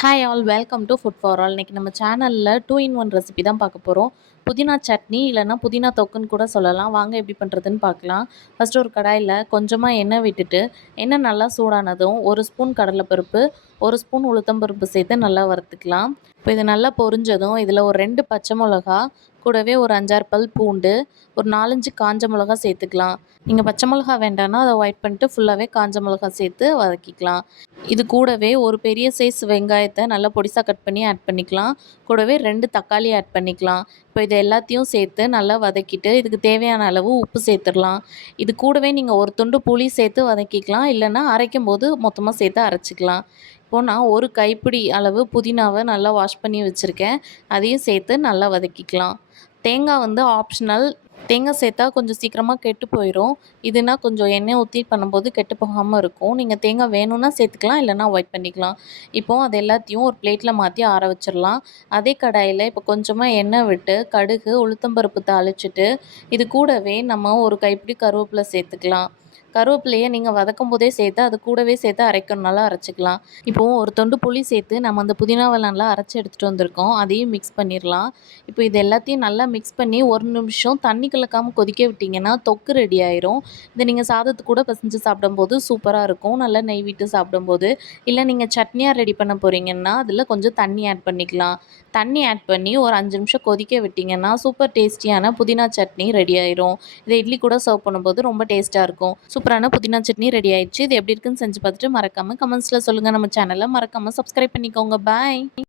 Hi all welcome to food for all. இன்றைக்கி நம்ம சேனலில் 2 in 1 ரெசிபி தான் பார்க்க போகிறோம். புதினா சட்னி இல்லைனா புதினா தொக்குன்னு கூட சொல்லலாம். வாங்க எப்படி பண்ணுறதுன்னு பார்க்கலாம். ஃபஸ்ட்டு ஒரு கடாயில் கொஞ்சமாக எண்ணெய் விட்டுட்டு எண்ணெய் நல்லா சூடானதும் 1 ஸ்பூன் கடலைப்பருப்பு 1 ஸ்பூன் உளுத்தம்பருப்பு சேர்த்து நல்லா வறுத்துக்கலாம். இப்போ இது நல்லா பொரிஞ்சதும் இதில் ஒரு 2 பச்சை மிளகா கூடவே ஒரு 5-6 பல் பூண்டு ஒரு 4-5 காஞ்ச மிளகா சேர்த்துக்கலாம். நீங்கள் பச்சை மிளகா வேண்டாம்னா அதை அவாய்ட் பண்ணிட்டு ஃபுல்லாகவே காஞ்ச மிளகா சேர்த்து வதக்கிக்கலாம். இது கூடவே ஒரு பெரிய சைஸ் வெங்காயத்தை நல்லா பொடிசாக கட் பண்ணி ஆட் பண்ணிக்கலாம். கூடவே 2 தக்காளி ஆட் பண்ணிக்கலாம். இப்போ இது எல்லாத்தையும் சேர்த்து நல்லா வதக்கிட்டு இதுக்கு தேவையான அளவு உப்பு சேர்த்துடலாம். இது கூடவே நீங்கள் ஒரு துண்டு புளி சேர்த்து வதக்கிக்கலாம். இல்லைன்னா அரைக்கும் போது மொத்தமாக சேர்த்து அரைச்சிக்கலாம். இப்போது நான் ஒரு கைப்பிடி அளவு புதினாவை நல்லா வாஷ் பண்ணி வச்சுருக்கேன். அதையும் சேர்த்து நல்லா வதக்கிக்கலாம். தேங்காய் வந்து ஆப்ஷனல். தேங்காய் சேர்த்தா கொஞ்சம் சீக்கிரமாக கெட்டு போயிடும். இதுனா கொஞ்சம் எண்ணெய் ஊற்றி பண்ணும்போது கெட்டு போகாமல் இருக்கும். நீங்கள் தேங்காய் வேணும்னா சேர்த்துக்கலாம், இல்லைனா அவாய்ட் பண்ணிக்கலாம். இப்போது அது எல்லாத்தையும் ஒரு பிளேட்டில் மாற்றி ஆற வச்சிடலாம். அதே கடாயில் இப்போ கொஞ்சமாக எண்ணெய் விட்டு கடுகு உளுத்தம்பருப்பு தாளிச்சிட்டு இது கூடவே நம்ம ஒரு கைப்பிடி கருவேப்பிலை சேர்த்துக்கலாம். கருவேப்பிலையை நீங்கள் வதக்கும் போதே சேர்த்து அது கூடவே சேர்த்து அரைக்கணுனாலும் அரைச்சிக்கலாம். இப்போது ஒரு தொண்டு புளி சேர்த்து நம்ம அந்த புதினாவை நல்லா அரைச்சி எடுத்துகிட்டு வந்திருக்கோம். அதையும் மிக்ஸ் பண்ணிடலாம். இப்போ இது எல்லாத்தையும் நல்லா மிக்ஸ் பண்ணி 1 நிமிஷம் தண்ணி கலக்காமல் கொதிக்க விட்டிங்கன்னா தொக்கு ரெடி ஆயிரும். இதை நீங்கள் சாதத்து கூட பிசைஞ்சு சாப்பிடும்போது சூப்பராக இருக்கும், நல்லா நெய் விட்டு சாப்பிடும்போது. இல்லை நீங்கள் சட்னியாக ரெடி பண்ண போகிறீங்கன்னா அதில் கொஞ்சம் தண்ணி ஆட் பண்ணிக்கலாம். தண்ணி ஆட் பண்ணி ஒரு 5 நிமிஷம் கொதிக்க விட்டிங்கன்னா சூப்பர் டேஸ்டியான புதினா சட்னி ரெடி ஆயிரும். இதை இட்லி கூட சர்வ் பண்ணும்போது ரொம்ப டேஸ்ட்டாக இருக்கும். சூப்பரான புதினா சட்னி ரெடி ஆயிடுச்சு. இது எப்படி இருக்குன்னு செஞ்சு பார்த்துட்டு மறக்காமல் கமெண்ட்ஸில் சொல்லுங்கள். நம்ம சேனலை மறக்காமல் சப்ஸ்கிரைப் பண்ணிக்கோங்க. பாய்.